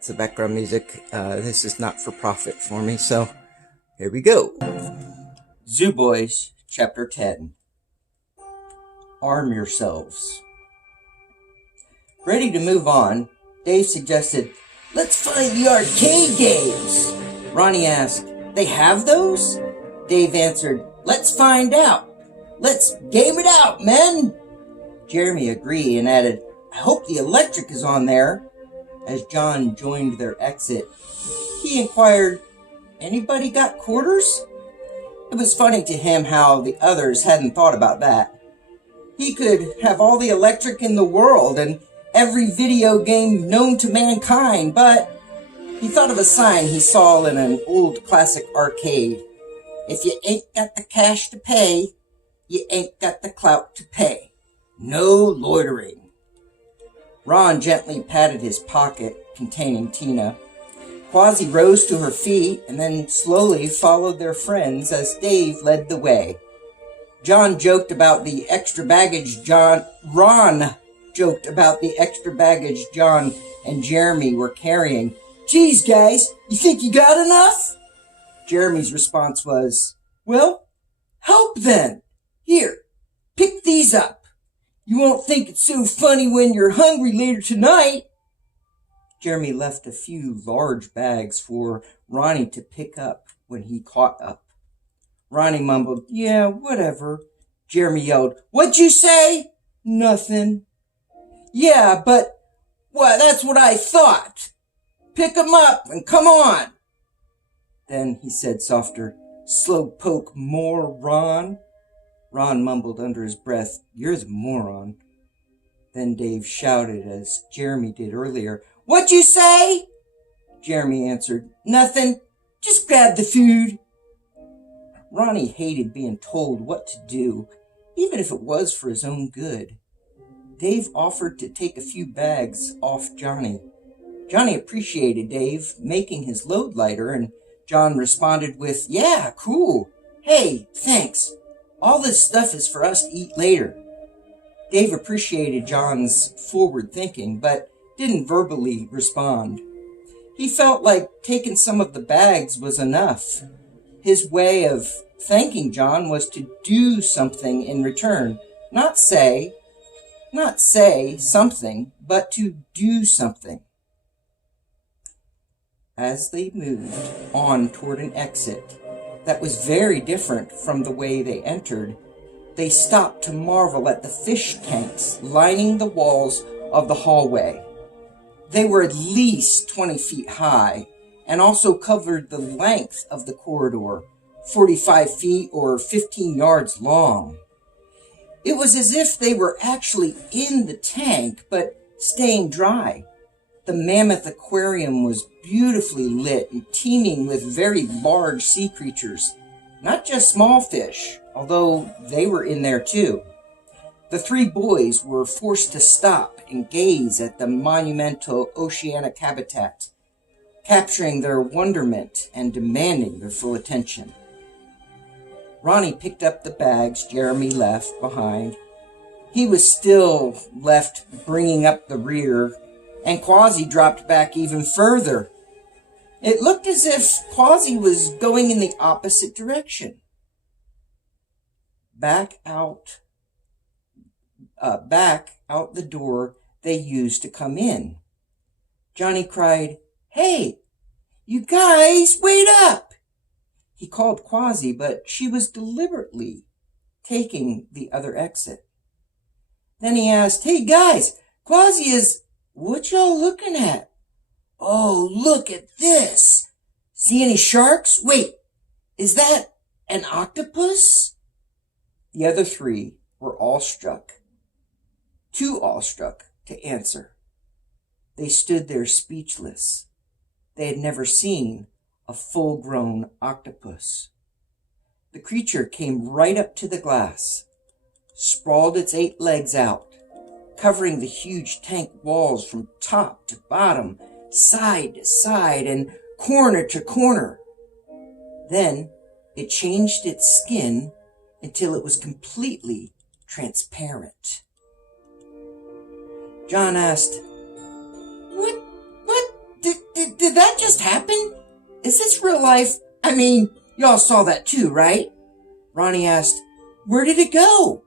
It's the background music. This is not for profit for me, so here we go. Zoo Boys, Chapter 10. Arm yourselves. Ready to move on, Dave suggested, let's find the arcade games. Ronnie asked, they have those? Dave answered, let's find out. Let's game it out, men. Jeremy agreed and added, I hope the electric is on there. As John joined their exit, he inquired, anybody got quarters? It was funny to him how the others hadn't thought about that. He could have all the electric in the world and every video game known to mankind, but he thought of a sign he saw in an old classic arcade. If you ain't got the cash to pay, you ain't got the clout to pay. No loitering. Ron gently patted his pocket containing Tina. Quasi rose to her feet and then slowly followed their friends as Dave led the way. Ron joked about the extra baggage John and Jeremy were carrying. Geez, guys, you think you got enough? Jeremy's response was, well, help then. Here, pick these up. You won't think it's so funny when you're hungry later tonight. Jeremy left a few large bags for Ronnie to pick up when he caught up. Ronnie mumbled, yeah, whatever. Jeremy yelled, what'd you say? Nothing. Yeah, but, well, that's what I thought. Pick 'em up and come on. Then he said softer, slowpoke moron. Ron mumbled under his breath, you're the moron. Then Dave shouted, as Jeremy did earlier, what'd you say? Jeremy answered, nothing. Just grab the food. Ronnie hated being told what to do, even if it was for his own good. Dave offered to take a few bags off Johnny. Johnny appreciated Dave making his load lighter, and John responded with, yeah, cool. Hey, thanks. All this stuff is for us to eat later. Dave appreciated John's forward thinking, but didn't verbally respond. He felt like taking some of the bags was enough. His way of thanking John was to do something in return. Not say something, but to do something. As they moved on toward an exit that was very different from the way they entered, they stopped to marvel at the fish tanks lining the walls of the hallway. They were at least 20 feet high and also covered the length of the corridor, 45 feet or 15 yards long. It was as if they were actually in the tank, but staying dry. The mammoth aquarium was beautifully lit and teeming with very large sea creatures, not just small fish, although they were in there too. The three boys were forced to stop and gaze at the monumental oceanic habitat, capturing their wonderment and demanding their full attention. Ronnie picked up the bags Jeremy left behind. He was still left bringing up the rear, and Quasi dropped back even further. It looked as if Quasi was going in the opposite direction. Back out the door they used to come in. Johnny cried, hey, you guys, wait up! He called Quasi, but she was deliberately taking the other exit. Then he asked, hey guys, Quasi is... What y'all looking at? Oh, look at this. See any sharks? Wait, is that an octopus? The other three were too awestruck to answer. They stood there speechless. They had never seen a full-grown octopus. The creature came right up to the glass, sprawled its 8 legs out, covering the huge tank walls from top to bottom, side to side, and corner to corner. Then it changed its skin until it was completely transparent. John asked, What Did that just happen? Is this real life? I mean, y'all saw that too, right? Ronnie asked, where did it go?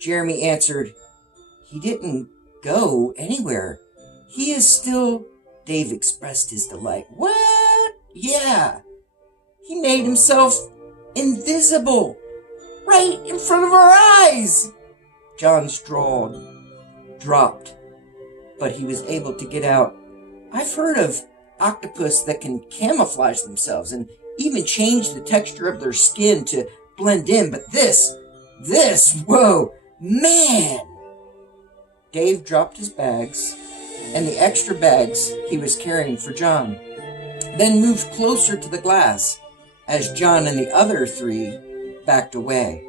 Jeremy answered, he didn't go anywhere. He is still... Dave expressed his delight. What? Yeah. He made himself invisible. Right in front of our eyes. John's jaw dropped, but he was able to get out. I've heard of octopus that can camouflage themselves and even change the texture of their skin to blend in, but this, whoa, man! Dave dropped his bags and the extra bags he was carrying for John, then moved closer to the glass as John and the other three backed away,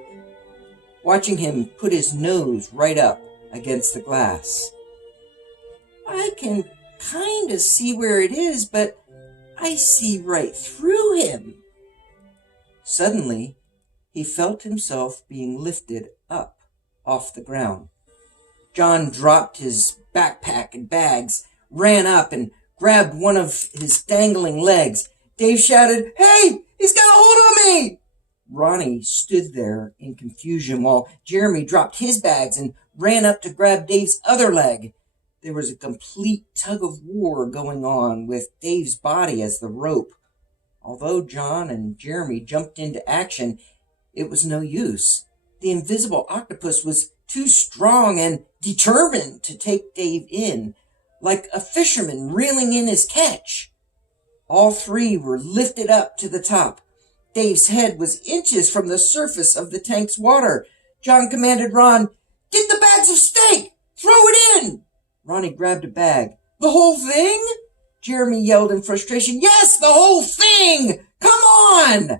watching him put his nose right up against the glass. I can kind of see where it is, but I see right through him. Suddenly, he felt himself being lifted up off the ground. John dropped his backpack and bags, ran up and grabbed one of his dangling legs. Dave shouted, "Hey, he's got a hold of me!" Ronnie stood there in confusion while Jeremy dropped his bags and ran up to grab Dave's other leg. There was a complete tug of war going on with Dave's body as the rope. Although John and Jeremy jumped into action, it was no use. The invisible octopus was too strong and determined to take Dave in, like a fisherman reeling in his catch. All three were lifted up to the top. Dave's head was inches from the surface of the tank's water. John commanded Ron, "Get the bags of steak! Throw it in!" Ronnie grabbed a bag. "The whole thing?" Jeremy yelled in frustration. "Yes, the whole thing! Come on!"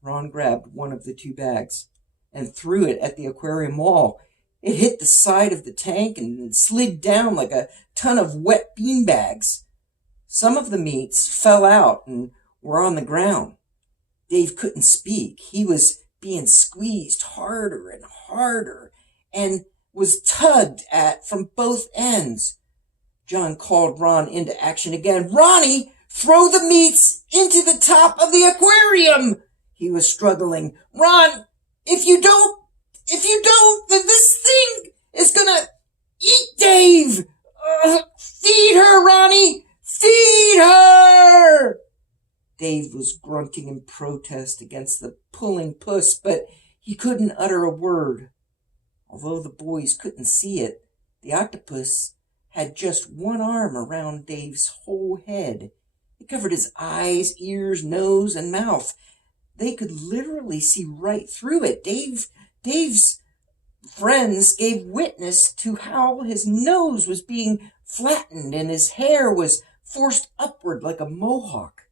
Ron grabbed one of the two bags and threw it at the aquarium wall. It hit the side of the tank and slid down like a ton of wet beanbags. Some of the meats fell out and were on the ground. Dave couldn't speak. He was being squeezed harder and harder and was tugged at from both ends. John called Ron into action again. "Ronnie, throw the meats into the top of the aquarium!" He was struggling. "Ron, if you don't, then this thing is gonna eat Dave! Feed her, Ronnie! Feed her!" Dave was grunting in protest against the pulling puss, but he couldn't utter a word. Although the boys couldn't see it, the octopus had just one arm around Dave's whole head. It covered his eyes, ears, nose, and mouth. They could literally see right through it. Dave's friends gave witness to how his nose was being flattened and his hair was forced upward like a mohawk.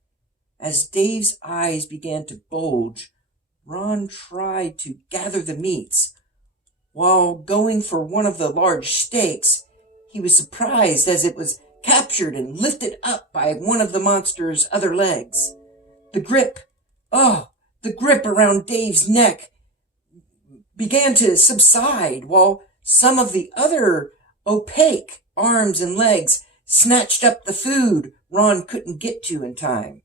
As Dave's eyes began to bulge, Ron tried to gather the meats. While going for one of the large steaks, he was surprised as it was captured and lifted up by one of the monster's other legs. The grip around Dave's neck began to subside while some of the other opaque arms and legs snatched up the food Ron couldn't get to in time.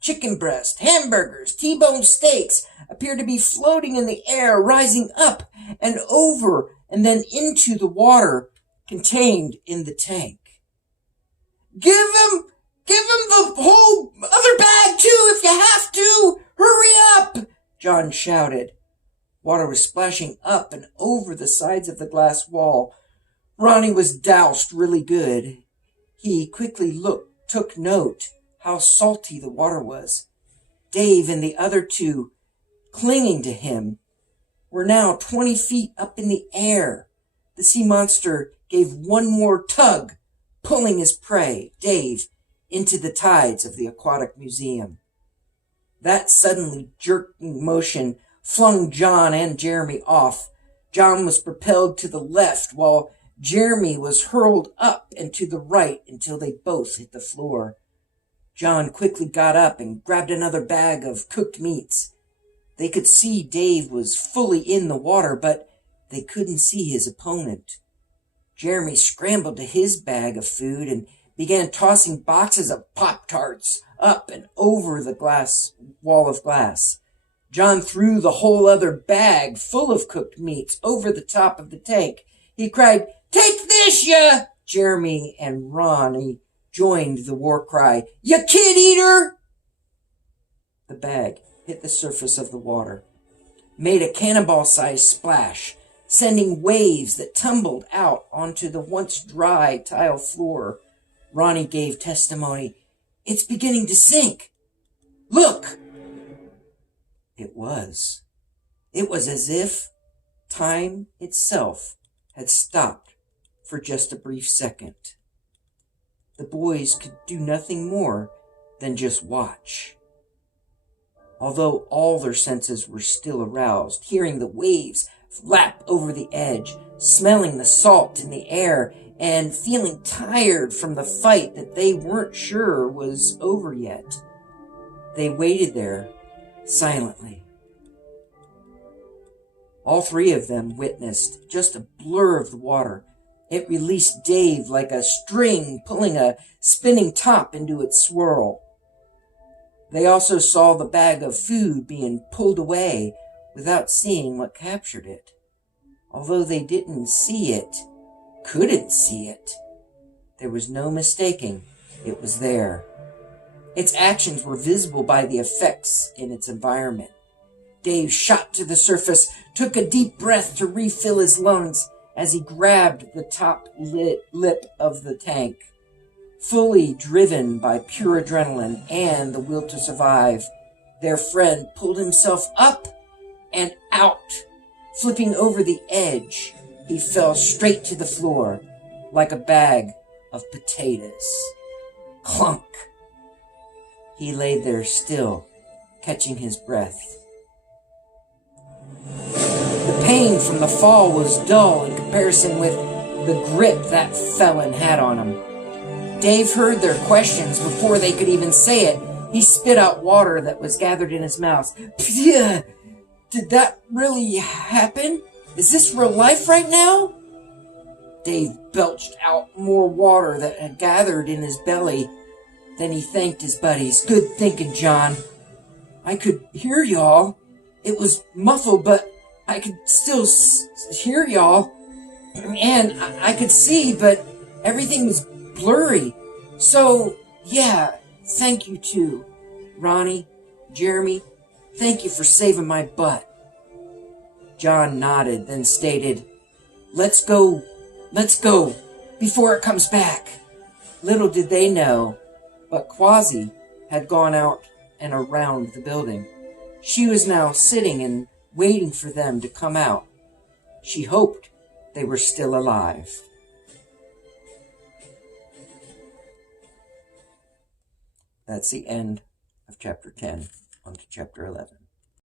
Chicken breast, hamburgers, T-bone steaks appeared to be floating in the air, rising up and over and then into the water contained in the tank. Give him the whole other bag too if you have to! Hurry up!" John shouted. Water was splashing up and over the sides of the glass wall. Ronnie was doused really good. He quickly took note how salty the water was. Dave and the other two, clinging to him, were now 20 feet up in the air. The sea monster gave one more tug, pulling his prey, Dave, into the tides of the aquatic museum. That suddenly jerking motion flung John and Jeremy off. John was propelled to the left while Jeremy was hurled up and to the right until they both hit the floor. John quickly got up and grabbed another bag of cooked meats. They could see Dave was fully in the water, but they couldn't see his opponent. Jeremy scrambled to his bag of food and began tossing boxes of Pop-Tarts up and over the wall of glass. John threw the whole other bag full of cooked meats over the top of the tank. He cried, "Take this, ya!" Jeremy and Ronnie joined the war cry, "Ya kid eater!" The bag hit the surface of the water, made a cannonball-sized splash, sending waves that tumbled out onto the once dry tile floor. Ronnie gave testimony. "It's beginning to sink. Look!" It was. It was as if time itself had stopped for just a brief second. The boys could do nothing more than just watch. Although all their senses were still aroused, hearing the waves lap over the edge, smelling the salt in the air, and feeling tired from the fight that they weren't sure was over yet, they waited there silently. All three of them witnessed just a blur of the water. It released Dave like a string pulling a spinning top into its swirl. They also saw the bag of food being pulled away without seeing what captured it. Although they couldn't see it, there was no mistaking it was there. Its actions were visible by the effects in its environment. Dave shot to the surface, took a deep breath to refill his lungs as he grabbed the top lip of the tank. Fully driven by pure adrenaline and the will to survive, their friend pulled himself up and out. Flipping over the edge, he fell straight to the floor like a bag of potatoes. Clunk! He lay there still, catching his breath. The pain from the fall was dull in comparison with the grip that felon had on him. Dave heard their questions before they could even say it. He spit out water that was gathered in his mouth. "Phew! Did that really happen? Is this real life right now?" Dave belched out more water that had gathered in his belly. Then he thanked his buddies. "Good thinking, John. I could hear y'all. It was muffled, but I could still hear y'all. And I could see, but everything was blurry. So, yeah, thank you too. Ronnie, Jeremy, thank you for saving my butt." John nodded, then stated, Let's go, before it comes back." Little did they know, but Quasi had gone out and around the building. She was now sitting and waiting for them to come out. She hoped they were still alive. That's the end of chapter 10. On to chapter 11.